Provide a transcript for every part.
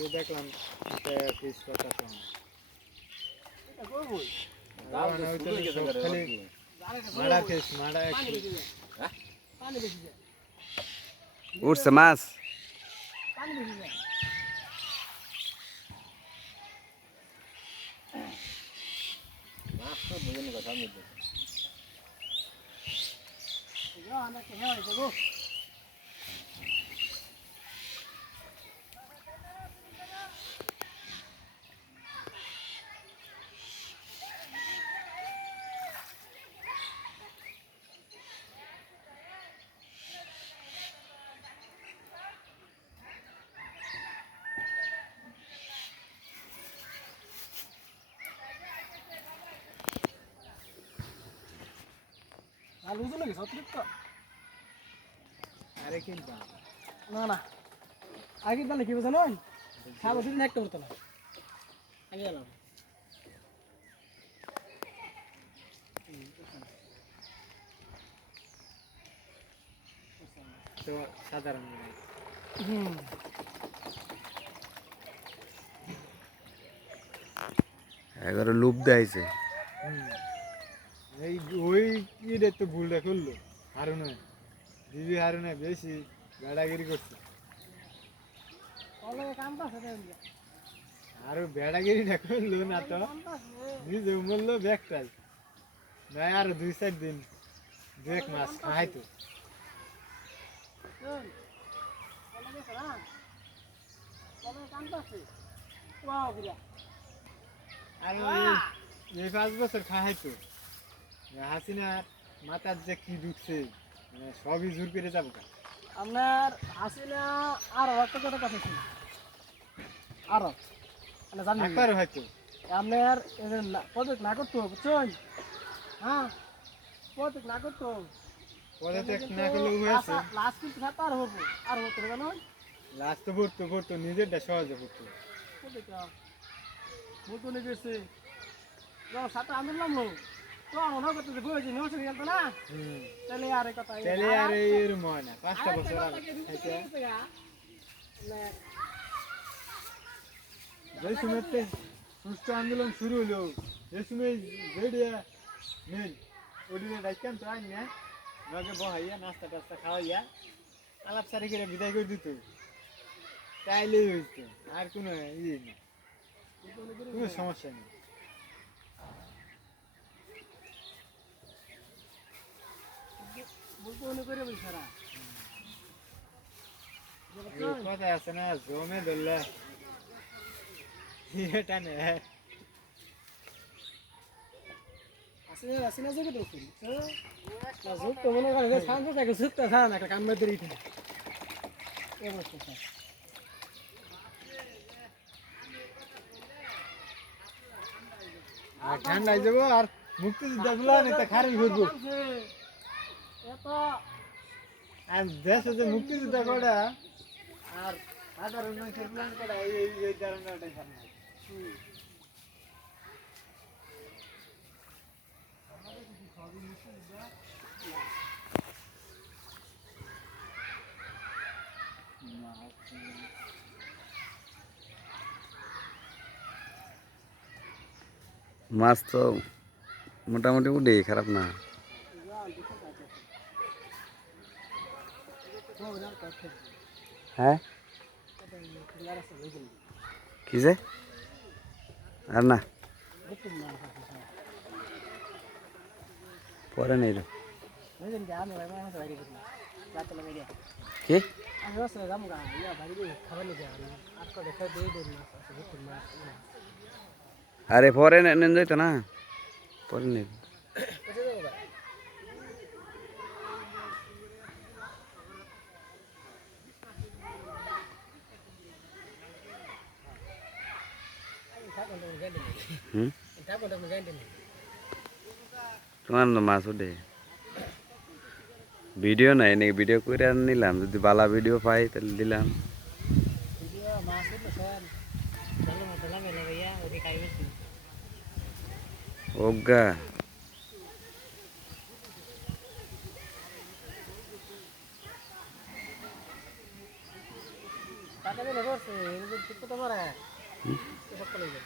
এই দেখলাম একটা পিস কথা শোন এটা করবই মানে ওই তো সব খালি মারা ফিস মারা পানি বেশি যায় পানি বেশি যায় উঠছে মাছ পানি অতিরিক্ত আরে কিন্তু না না। আগে তাহলে কি বোঝানো খাব দিন একটা করতো না আগে গেলাম তো সাধারণ মানে হুম। এগারো লুপ দেয়ছে হুম। এই ওই ইরে তো ভুলটা করল। হারুনে দিদি হারুনে বেশি বেড়াগিরি করছে। আর বেড়াগিরিটা করল না তো। নিজে মূল্য ব্যাগটাই না আর দুই চার দিন দু এক মাস খাই তো। শোন বলে গেছে না বলে কাম পাচ্ছে ওয়াও বুড়া। আর এই পাঁচ বছর খাই তো। হাসিনার মাথার যে কি ঢুকছে মানে সবই জোর করে যাব। আপনার হাসিনা আরও একটা কথা কথা ছিল আরও মানে জানি একবারও হয়তো। আপনার প্রজেক্ট না করতো বুঝছেন? হ্যাঁ প্রজেক্ট না করতো তো না করলেও হয়েছে। লাস্ট কিন্তু আর হব আর হতো কেন লাস্ট তো পড়তো পড়তো নিজেরটা সহজে পড়তো বলতো নিয়ে গেছে যখন সাথে আনলাম লো তো আমার করতে যে সুস্থ আন্দোলন শুরু হলো। যে সময় নেই। তো না। বহাইয়া নাস্তা টাস্তা খাওয়াইয়া আলাপ সারি করে বিদায় করে দিত। তাইলেই হইতো। আর কোনো ইয়ে না কোনো সমস্যা নেই। মনে করে বলি সারা কথা আছে না জমে ধরলে। এটা নে। আসলে আসলে যোগে তো না যোগ তো মনে করে শান্ত থাকে থাকে একটা কাম দিয়ে দিতে। স্যার আর ঠান্ডায় যাব আর মুক্তিযোদ্ধা গুলো নেতা খারেন ঘুরবো। আর দেশে যে মুক্তিযোদ্ধা করা আর সাধারণ মানুষের প্ল্যান করা এই এই এই ধারণাটাই সামনে মাছ তো মোটামুটি উঠে খারাপ না হ্যাঁ? কি যে? আর না। পরে নেই রে কি? আরে পরে নেন যাইতো না। পরে নেই। তোমার তো মাছ উঠে ভিডিও নাই নাকি ভিডিও করে আর নিলাম যদি বালা ভিডিও পাই তাহলে দিলাম ওগা টাকা দিলে করছে এরকম ঠিক তো মারে এসব চলে যায়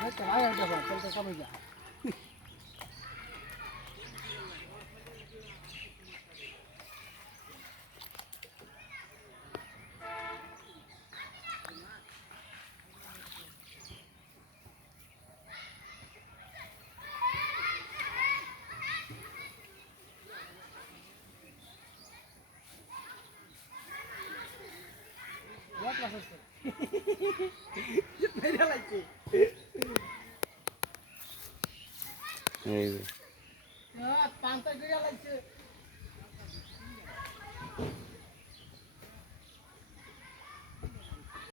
দেখো একটা খেলা দেখে করতে না দেখতে আগে দেখো চলতে সবাই যা এই